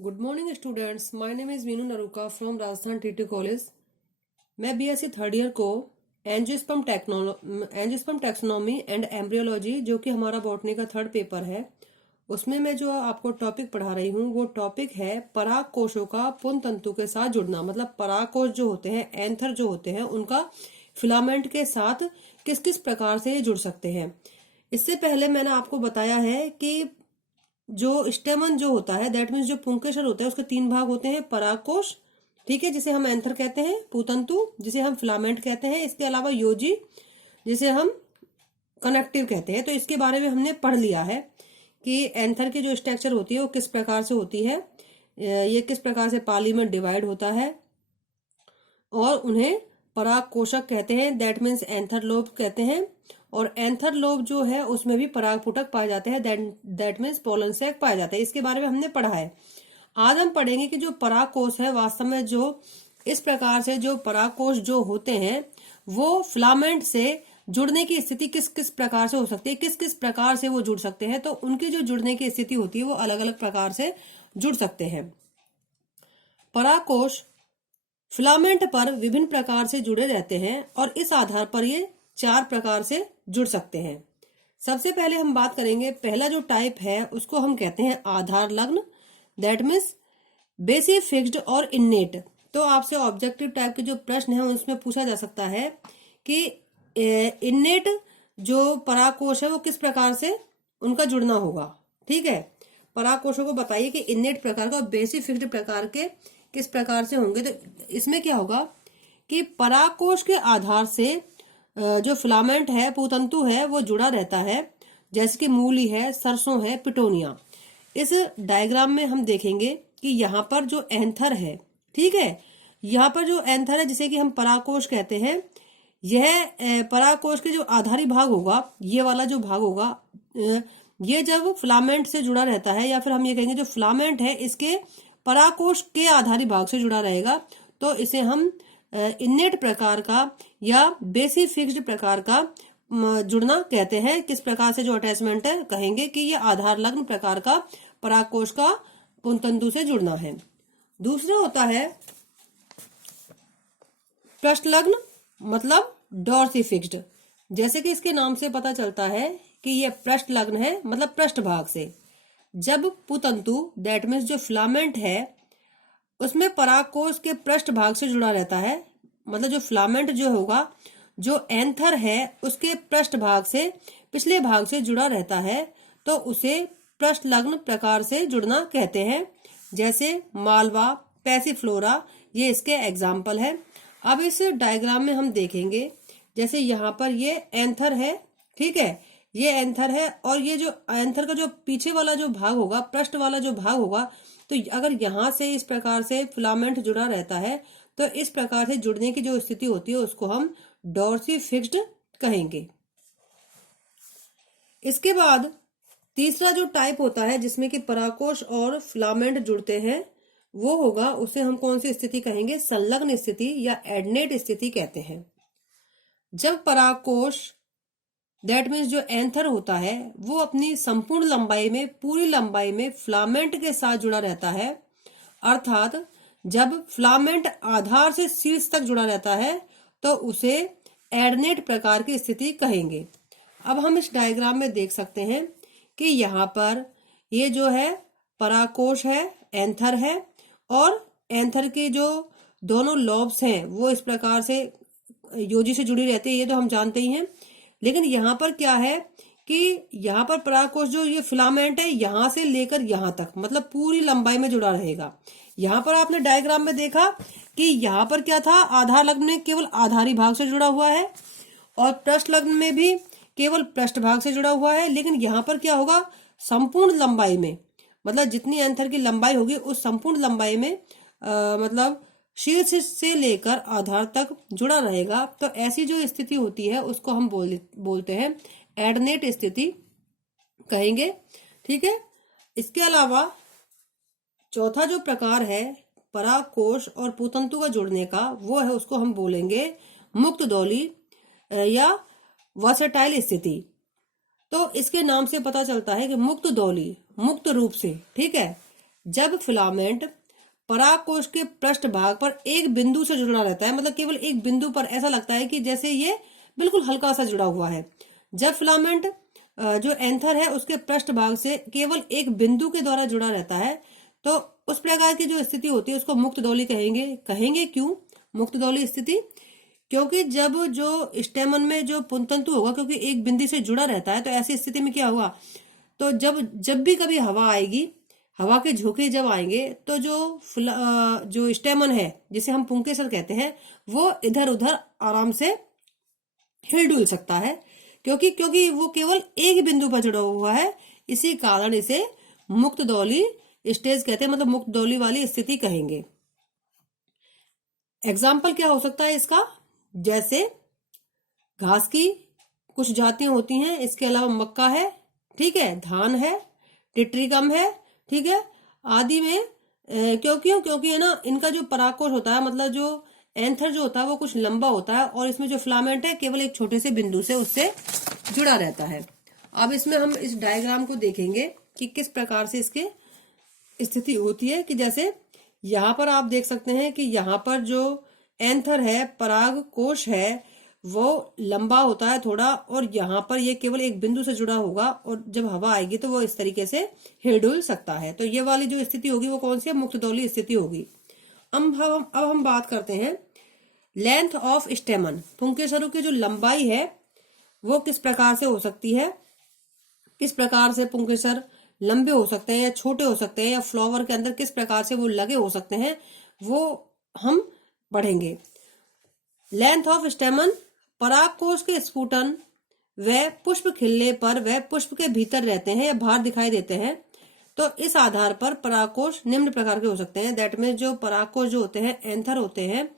Good morning students, my name is Meenu Naruka from Rajasthan TT college. मैं BSc third year को angiosperm taxonomy and embryology, जो कि हमारा botany का थर्ड पेपर है, उसमें मैं जो आपको टॉपिक पढ़ा रही हूँ वो टॉपिक है पराग कोशों का पुंज तंतु के साथ जुड़ना। मतलब पराग कोश जो होते हैं, एंथर जो होते हैं, उनका फिलामेंट के साथ किस किस प्रकार से ये जुड़ सकते हैं। इससे पहले मैंने आपको बताया है कि जो स्टेमन जो होता है, दैट मीन्स जो पुंकेसर होता है, उसके तीन भाग होते हैं। परागकोश, ठीक है, जिसे हम एंथर कहते हैं, पुतंतु जिसे हम फिलामेंट कहते हैं, इसके अलावा योजी जिसे हम कनेक्टिव कहते हैं। तो इसके बारे में हमने पढ़ लिया है कि एंथर की जो स्ट्रक्चर होती है वो किस प्रकार से होती है, ये किस प्रकार से पाली में डिवाइड होता है, और उन्हें पराग कोशक कहते हैं, दैट मीन्स एंथर लोब कहते हैं। और एंथर लोब जो है उसमें भी पराग पुटक पाए जाते हैं, दैट मीन्स पोलन सैक पाए जाते हैं। इसके बारे में हमने पढ़ा है। आज हम पढ़ेंगे कि जो पराग कोश है, वास्तव में जो इस प्रकार से जो पराग कोश जो होते हैं वो फिलामेंट से जुड़ने की स्थिति किस किस प्रकार से हो सकती है, किस किस प्रकार से वो जुड़ सकते हैं। तो उनकी जो जुड़ने की स्थिति होती है वो अलग अलग प्रकार से जुड़ सकते हैं। पराग कोश फिलामेंट पर विभिन्न प्रकार से जुड़े रहते हैं और इस आधार पर ये चार प्रकार से जुड़ सकते हैं। सबसे पहले हम बात करेंगे, पहला जो टाइप है उसको हम कहते हैं आधार लग्न, दैट मीन्स बेसी फिक्स्ड और इन्नेट। तो आपसे ऑब्जेक्टिव टाइप के जो प्रश्न है उसमें पूछा जा सकता है कि इन्नेट जो परागकोश है वो किस प्रकार से उनका जुड़ना होगा। ठीक है, परागकोशों को बताइए कि इन्नेट प्रकार का और बेसी फिक्स्ड प्रकार के किस प्रकार से होंगे। तो इसमें क्या होगा कि परागकोश के आधार से जो फिलामेंट है, पुतंतु है, वो जुड़ा रहता है, जैसे कि मूली है, सरसों है, पिटोनिया। इस डायग्राम में हम देखेंगे कि यहाँ पर जो एंथर है, ठीक है, यहाँ पर जो एंथर है जिसे कि हम परागकोश कहते हैं, यह परागकोश के जो आधारी भाग होगा, ये वाला जो भाग होगा, ये जब फिलामेंट से जुड़ा रहता है, या फिर हम ये कहेंगे जो फिलामेंट है इसके परागकोश के आधारी भाग से जुड़ा रहेगा, तो इसे हम इन्नेट प्रकार का या बेसी फिक्स्ड प्रकार का जुड़ना कहते हैं। किस प्रकार से जो अटैचमेंट है, कहेंगे कि ये आधार लग्न प्रकार का परागकोश का पुंजतंतु से जुड़ना है। दूसरा होता है पृष्ठ लग्न, मतलब डॉर्सी फिक्स्ड। जैसे कि इसके नाम से पता चलता है कि ये पृष्ठ लग्न है, मतलब पृष्ठ भाग से। जब पुतंतु दैट मीन्स जो फिलामेंट है उसमें परागकोश के पृष्ठ भाग से जुड़ा रहता है, मतलब जो फिलामेंट जो होगा, जो एंथर है उसके पृष्ठ भाग से, पिछले भाग से जुड़ा रहता है, तो उसे पृष्ठ लग्न प्रकार से जुड़ना कहते हैं। जैसे मालवा, पैसिफ्लोरा, ये इसके एग्जाम्पल है। अब इस डायग्राम में हम देखेंगे, जैसे यहाँ पर ये एंथर है, ठीक है, ये एंथर है, और ये जो एंथर का जो पीछे वाला जो भाग होगा, पृष्ठ वाला जो भाग होगा, तो अगर यहाँ से इस प्रकार से फिलामेंट जुड़ा रहता है, तो इस प्रकार से जुड़ने की जो स्थिति होती है उसको हम डॉर्सी फिक्स्ड कहेंगे। इसके बाद तीसरा जो टाइप होता है जिसमें कि परागकोश और फिलामेंट जुड़ते हैं, वो होगा, उसे हम कौन सी स्थिति कहेंगे, संलग्न स्थिति या एडनेट स्थिति कहते हैं। जब परागकोश दैट मीन्स जो एंथर होता है वो अपनी संपूर्ण लंबाई में, पूरी लंबाई में फिलामेंट के साथ जुड़ा रहता है, अर्थात जब फिलामेंट आधार से शीर्ष तक जुड़ा रहता है, तो उसे एडनेट प्रकार की स्थिति कहेंगे। अब हम इस डायग्राम में देख सकते हैं कि यहाँ पर ये जो है परागकोश है, एंथर है, और एंथर के जो दोनों लॉब्स हैं वो इस प्रकार से योजी से जुड़ी रहती है, ये तो हम जानते ही हैं। लेकिन यहाँ पर क्या है कि यहाँ पर परागकोश जो ये फिलामेंट है यहाँ से लेकर यहाँ तक, मतलब पूरी लंबाई में जुड़ा रहेगा। यहाँ पर आपने डायग्राम में देखा कि यहाँ पर क्या था, आधार लग्न में केवल आधारी भाग से जुड़ा हुआ है, और पृष्ठ लग्न में भी केवल पृष्ठ भाग से जुड़ा हुआ है। लेकिन यहाँ पर क्या होगा, संपूर्ण लंबाई में, मतलब जितनी एंथर की लंबाई होगी उस संपूर्ण लंबाई में मतलब शीर्ष से लेकर आधार तक जुड़ा रहेगा। तो ऐसी जो स्थिति होती है उसको हम बोलते हैं एडनेट स्थिति कहेंगे। ठीक है, इसके अलावा चौथा जो प्रकार है परागकोश और पुतंतु का जुड़ने का, वो है, उसको हम बोलेंगे मुक्त दौली या वर्सेटाइल स्थिति। तो इसके नाम से पता चलता है कि मुक्त दौली, मुक्त रूप से, ठीक है, जब फिलामेंट परागकोश के पृष्ठभाग पर एक बिंदु से जुड़ा रहता है, मतलब केवल एक बिंदु पर, ऐसा लगता है कि जैसे ये बिल्कुल हल्का सा जुड़ा हुआ है। जब फिलामेंट जो एंथर है उसके पृष्ठभाग से केवल एक बिंदु के द्वारा जुड़ा रहता है, तो उस प्रकार की जो स्थिति होती है उसको मुक्तदौली कहेंगे। क्यों मुक्तदौली स्थिति? क्योंकि जब जो स्टेमन में जो पुंतंतु होगा, क्योंकि एक बिंदु से जुड़ा रहता है, तो ऐसी स्थिति में क्या होगा, तो जब भी कभी हवा आएगी, हवा के झोंके जब आएंगे, तो जो स्टेमन है जिसे हम पुंकेसर कहते हैं, वो इधर उधर आराम से हिलडुल सकता है, क्योंकि वो केवल एक बिंदु पर जुड़ा हुआ है। इसी कारण इसे मुक्तदौली स्टेज कहते हैं, मतलब मुक्तदौली वाली स्थिति कहेंगे। एग्जाम्पल क्या हो सकता है इसका? जैसे घास की कुछ जातियां होती हैं, इसके अलावा मक्का है, ठीक है, धान है, टिट्रिकम है, ठीक है, आदि में क्योंकि है ना, इनका जो परागकोश होता है, मतलब जो एंथर जो होता है वो कुछ लंबा होता है, और इसमें जो फिलामेंट है केवल एक छोटे से बिंदु से उससे जुड़ा रहता है। अब इसमें हम इस डायग्राम को देखेंगे कि किस प्रकार से इसके स्थिति होती है। कि जैसे यहाँ पर आप देख सकते हैं कि यहाँ पर जो एंथर है, पराग कोश है, वो लंबा होता है थोड़ा, और यहाँ पर ये केवल एक बिंदु से जुड़ा होगा, और जब हवा आएगी तो वो इस तरीके से हिलडुल सकता है। तो ये वाली जो स्थिति होगी वो कौन सी है? मुक्तदौली स्थिति होगी। अब हम बात करते हैं लेंथ ऑफ स्टेमन। पुंकेसरों की जो लंबाई है वो किस प्रकार से हो सकती है, किस प्रकार से पुंकेसर लंबे हो सकते हैं या छोटे हो सकते हैं, या फ्लावर के अंदर किस प्रकार से वो लगे हो सकते हैं, वो हम पढ़ेंगे। लेंथ ऑफ स्टेमन, परागकोश के स्फुटन व पुष्प खिलने पर वह पुष्प के भीतर रहते हैं या बाहर दिखाई देते हैं, तो इस आधार पर परागकोश निम्न प्रकार के हो सकते हैं। दैट मीन्स जो परागकोश जो होते हैं, एंथर होते हैं,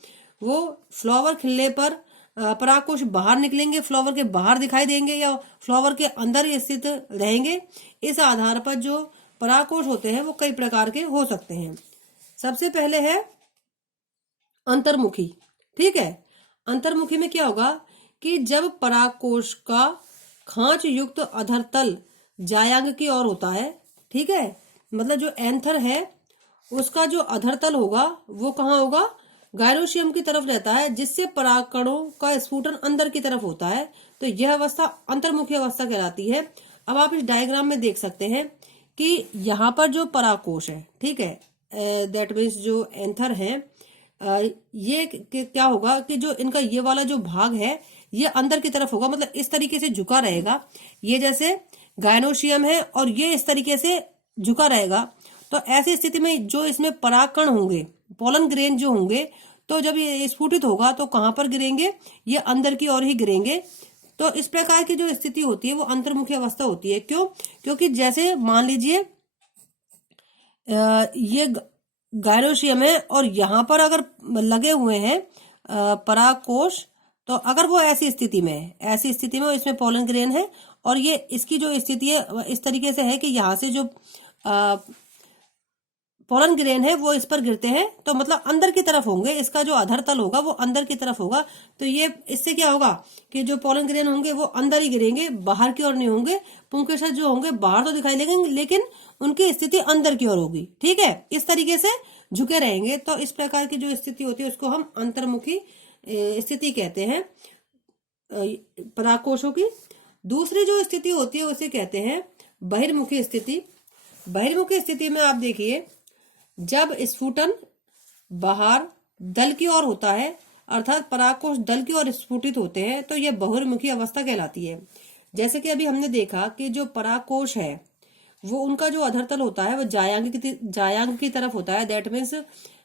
वो फ्लावर खिलने पर परागकोश बाहर निकलेंगे, फ्लावर के बाहर दिखाई देंगे, या फ्लावर के अंदर ही स्थित रहेंगे। इस आधार पर जो परागकोश होते हैं वो कई प्रकार के हो सकते हैं। सबसे पहले है अंतर्मुखी, ठीक है। अंतर्मुखी में क्या होगा कि जब परागकोश का खांच युक्त अधरतल जायांग की ओर होता है, ठीक है, मतलब जो एंथर है उसका जो अधरतल होगा वो कहाँ होगा? गायनोशियम की तरफ रहता है, जिससे परागकणों का स्फुटन अंदर की तरफ होता है। तो यह अवस्था अंतर्मुखी अवस्था कहलाती है। अब आप इस डायग्राम में देख सकते हैं कि यहाँ पर जो परागकोश है, ठीक है, दैट मीन्स जो एंथर है, ये क्या होगा कि जो इनका ये वाला जो भाग है ये अंदर की तरफ होगा, मतलब इस तरीके से झुका रहेगा। ये जैसे गायनोशियम है और ये इस तरीके से झुका रहेगा। तो ऐसी स्थिति में जो इसमें परागकण होंगे, पोलन ग्रेन जो होंगे, तो जब ये स्फुटित होगा तो कहाँ पर गिरेंगे? ये अंदर की ओर ही गिरेंगे। तो इस प्रकार की जो स्थिति होती है वो अंतर्मुखी अवस्था होती है। क्यों? क्योंकि जैसे मान लीजिए ये गायनोशियम है और यहाँ पर अगर लगे हुए हैं परागकोश, तो अगर वो ऐसी स्थिति में इसमें पोलन ग्रेन है, और ये इसकी जो स्थिति है इस तरीके से है कि यहाँ से जो पोलन ग्रेन है वो इस पर गिरते हैं, तो मतलब अंदर की तरफ होंगे, इसका जो अधरतल होगा वो अंदर की तरफ होगा। तो ये इससे क्या होगा कि जो पोलन ग्रेन होंगे वो अंदर ही गिरेंगे, बाहर की ओर नहीं होंगे। पुंकेसर जो होंगे बाहर तो दिखाई देंगे, लेकिन उनकी स्थिति अंदर की ओर होगी, ठीक है, इस तरीके से झुके रहेंगे। तो इस प्रकार की जो स्थिति होती है उसको हम अंतर्मुखी स्थिति कहते हैं परागकोशों की। दूसरी जो स्थिति होती है उसे कहते हैं बहिर्मुखी स्थिति। बहिर्मुखी स्थिति में आप देखिए, जब स्फुटन बाहर दल की ओर होता है, अर्थात परागकोश दल की ओर स्फुटित होते हैं, तो यह बहिर्मुखी अवस्था कहलाती है। जैसे कि अभी हमने देखा कि जो परागकोश है वो उनका जो अधरतल होता है वो जायांग की तरफ होता है, दैट मीन्स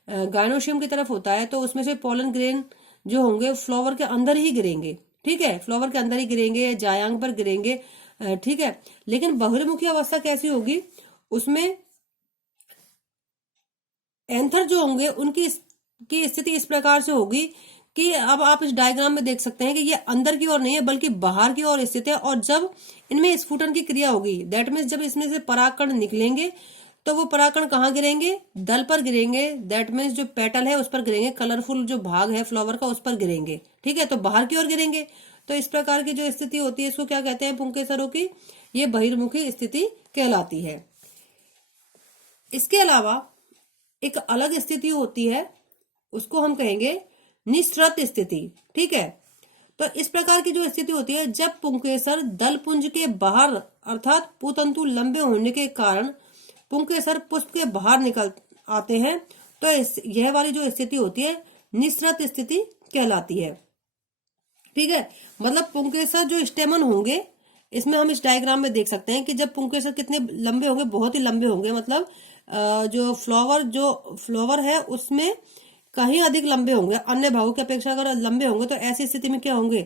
गायनोशियम की तरफ होता है। तो उसमें से पोलन ग्रेन जो होंगे फ्लावर के अंदर ही गिरेंगे, ठीक है, फ्लावर के अंदर ही गिरेंगे, जायांग पर गिरेंगे, ठीक है। लेकिन बहिर्मुखी अवस्था कैसी होगी? उसमें एंथर जो होंगे उनकी की स्थिति इस प्रकार से होगी कि अब आप इस डायग्राम में देख सकते हैं कि ये अंदर की ओर नहीं है बल्कि बाहर की ओर स्थित है। और जब इनमें स्फुटन की क्रिया होगी, दैट मीन्स जब इसमें से परागकण निकलेंगे तो वो परागकण कहाँ गिरेंगे? दल पर गिरेंगे, दैट मीन्स जो पेटल है उस पर गिरेंगे, कलरफुल जो भाग है फ्लावर का उस पर गिरेंगे, ठीक है, तो बाहर की ओर गिरेंगे। तो इस प्रकार की जो स्थिति होती है इसको क्या कहते हैं पुंकेसरों की? ये बहिर्मुखी स्थिति कहलाती है। इसके अलावा एक अलग स्थिति होती है, उसको हम कहेंगे निःसृत स्थिति। ठीक है, तो इस प्रकार की जो स्थिति होती है, जब पुंकेसर दलपुंज के बाहर अर्थात पुतंतु लंबे होने के कारण पुंकेसर पुष्प के बाहर निकल आते हैं, तो यह वाली जो स्थिति होती है निःसृत स्थिति कहलाती है। ठीक है, मतलब पुंकेसर जो स्टेमन होंगे, इसमें हम इस डायग्राम में देख सकते हैं कि जब पुंकेसर कितने लंबे होंगे, बहुत ही लंबे होंगे, मतलब जो फ्लावर है उसमें कहीं अधिक लंबे होंगे, अन्य भागों की अपेक्षा अगर लंबे होंगे, तो ऐसी स्थिति में क्या होंगे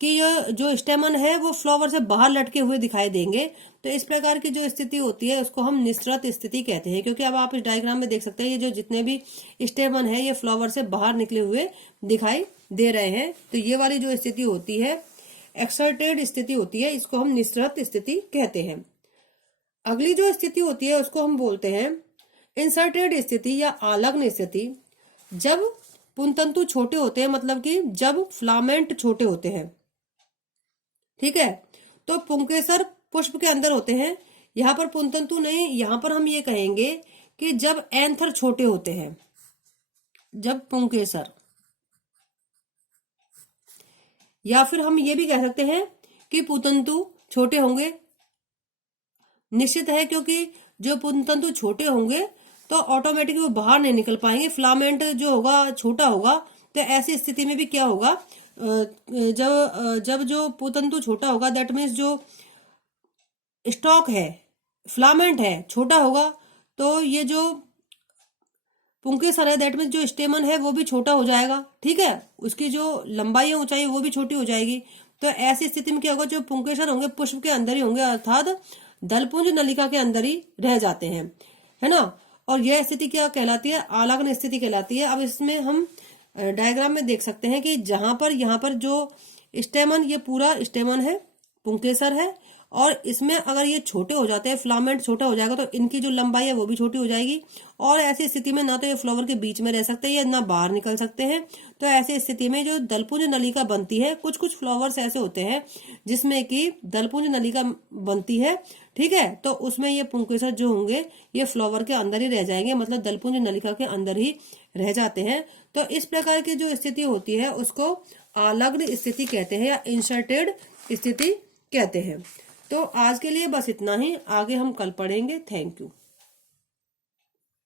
कि ये जो स्टेमन है वो फ्लावर से बाहर लटके हुए दिखाई देंगे। तो इस प्रकार की जो स्थिति होती है उसको हम निःसृत स्थिति कहते हैं, क्योंकि अब आप इस डायग्राम में देख सकते हैं ये जो जितने भी स्टेमन है ये फ्लावर से बाहर निकले हुए दिखाई दे रहे हैं। तो ये वाली जो स्थिति होती है एक्सर्टेड स्थिति होती है, इसको हम निःसृत स्थिति कहते हैं। अगली जो स्थिति होती है उसको हम बोलते हैं इंसर्टेड स्थिति या आलग्न स्थिति। जब पुंतंतु छोटे होते हैं, मतलब कि जब फिलामेंट छोटे होते हैं, ठीक है, तो पुंकेसर पुष्प के अंदर होते हैं। यहां पर पुंतंतु नहीं, यहां पर हम ये कहेंगे कि जब एंथर छोटे होते हैं, जब पुंकेसर, या फिर हम ये भी कह सकते हैं कि पुतंतु छोटे होंगे। निश्चित है, क्योंकि जो पुंतंतु छोटे होंगे तो ऑटोमेटिकली वो बाहर नहीं निकल पाएंगे, फिलामेंट जो होगा छोटा होगा। तो ऐसी स्थिति में भी क्या होगा, जब जो पुतंतु छोटा होगा, दैट मीन्स जो स्टॉक है, फिलामेंट है, छोटा होगा, तो ये जो पुंकेसर है, दैट मीन्स जो स्टेमन है वो भी छोटा हो जाएगा। ठीक है, उसकी जो लंबाई है, ऊंचाई वो भी छोटी हो जाएगी। तो ऐसी स्थिति में क्या होगा, जो पुंकेसर होंगे पुष्प के अंदर ही होंगे, अर्थात दलपुंज नलिका के अंदर ही रह जाते हैं, है ना। और यह स्थिति क्या कहलाती है, आलग्न स्थिति कहलाती है। अब इसमें हम डायग्राम में देख सकते हैं कि जहां पर यहाँ पर जो स्टेमन, ये पूरा स्टेमन है, पुंकेसर है, और इसमें अगर ये छोटे हो जाते हैं, फिलामेंट छोटा हो जाएगा, तो इनकी जो लंबाई है वो भी छोटी हो जाएगी। और ऐसी स्थिति में ना तो ये फ्लावर के बीच में रह सकते हैं या ना बाहर निकल सकते हैं। तो ऐसी स्थिति में जो दलपुंज नलिका बनती है, कुछ कुछ फ्लावर्स ऐसे होते हैं जिसमें कि दलपुंज नलिका बनती है, ठीक है, तो उसमें ये पुंकेसर जो होंगे ये फ्लावर के अंदर ही रह जाएंगे, मतलब दलपुंज नलिका के अंदर ही रह जाते हैं। तो इस प्रकार की जो स्थिति होती है उसको आलग्न स्थिति कहते हैं या इंसर्टेड स्थिति कहते हैं। तो आज के लिए बस इतना ही, आगे हम कल पढ़ेंगे। Thank you.